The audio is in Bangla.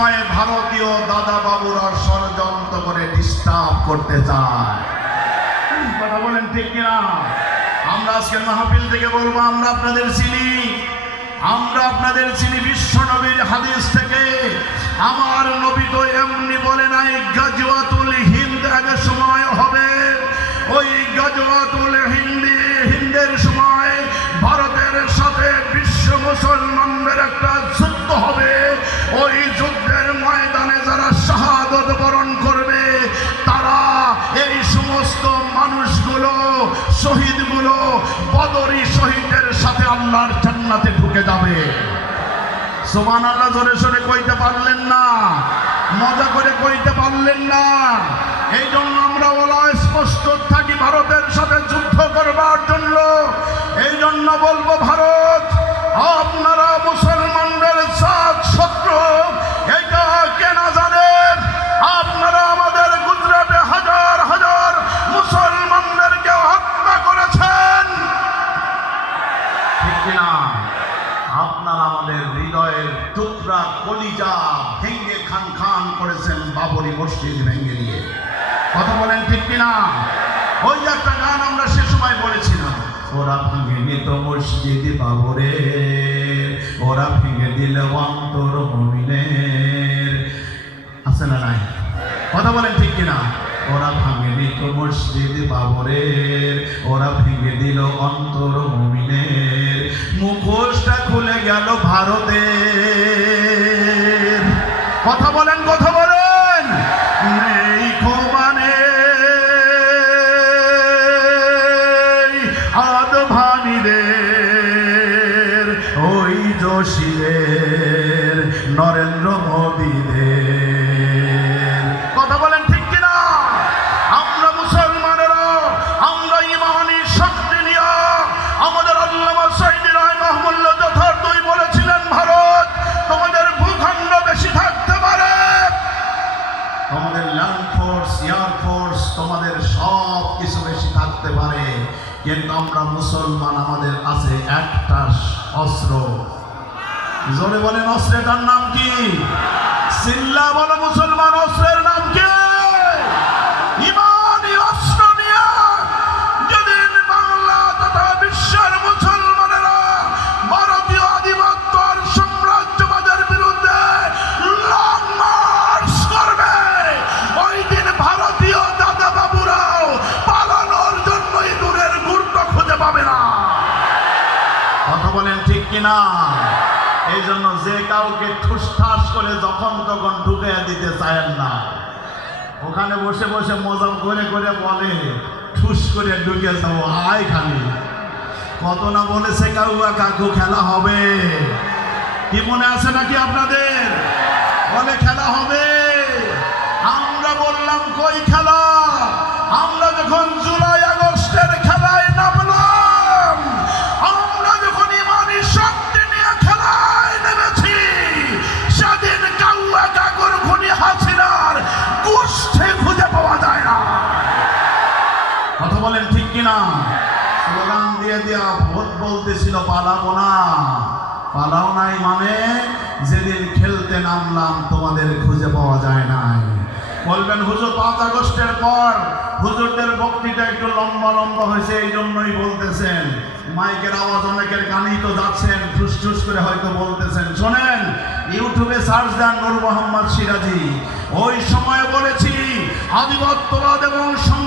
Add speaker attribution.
Speaker 1: সময়ে ভারতীয় দাদা বাবুরা ষড়যন্ত্র করে ডিস্টার্ব করতে চায়। কথা বলেন ঠিক কিনা? আমরা আজকে মাহফিল থেকে বলব, আমরা আপনাদের চিনি। আমরা আপনাদের চিনি বিশ্ব নবীর হাদিস থেকে। আমার নবী তো এমনি বলে নাই আল্লাহর জান্নাতে ঢুকে যাবে। সোমান আল্লাহ জোরে সরে কইতে পারলেন না। মজা করে কইতে পারলেন না। এই জন্য আমরা বলা স্পষ্ট থাকি, ভারতের সাথে যুদ্ধ করবার জন্য। এই জন্য বলব, ভারত, আপনারা মুসলমানদের সাথ আপনারা আমাদের হৃদয়ের টুকরা কলিজা ভেঙ্গে খান খান করেছেন বাবরি মসজিদ ভেঙ্গে দিয়ে। কথা বলেন ঠিক কিনা? ওই যে একটা গান আমরা সে সময় বলেছিলাম, ওরা ভেঙে তো মসজিদ বাবরে ওরা ভেঙে দিল অন্তর মমিনের। আছে না নাই? কথা বলেন ঠিক কিনা? ওরা ভাঙেনি তো মসজিদ বাবরের, ওরা ভেঙে দিল অন্তর মুমিনের। ভারতের। কথা বলেন কথা বলেন। নেই খোবানে আদভানিদের ওই যোশীদের নরেন্দ্র মোদীদের এয়ার ফোর্স তোমাদের সব কিছু বেশি থাকতে পারে। কিন্তু আমরা মুসলমান, আমাদের আছে একটা অস্ত্র। জোরে বলেন, অস্ত্রের নাম কি? সিল্লা বলো, মুসলমান, অস্ত্রের নাম কথা বলেন ঠিক কিনা? এই জন্য যে কাউকে ঠুসঠাস করে যখন তখন ঢুকে দিতে চায়েন না। ওখানে বসে বসে মজা করে করে বলে, ঠুস করে ঢুকে যাব আয় খালি। কত না বলেছে কাউয়া, কাকু, খেলা হবে। কি মনে আছে নাকি আপনাদের? বলে, খেলা হবে। আমরা বললাম, কই খেলা? আমরা যখন জুলাই বলতেছিল, পালাবো না। পালাও নাই মানে যেদিন খেলতে নামলাম, তোমাদের খুঁজে পাওয়া যায় নাই। বলবেন, হুজুর, পাঁচ আগস্টের পর হুজুরদের বক্তৃতা একটু লম্বা লম্বা হয়েছে এই জন্যই বলতেছেন। মাইকের আওয়াজ অনেকের কানেই তো যাচ্ছেন ঠুস ঠুস করে হয়তো বলতেছেন। শোনেন, ইউটিউবে সার্চ দেন নূর মোহাম্মদ সিরাজি। ওই সময় বলেছি আধিপত্যবাদ এবং সং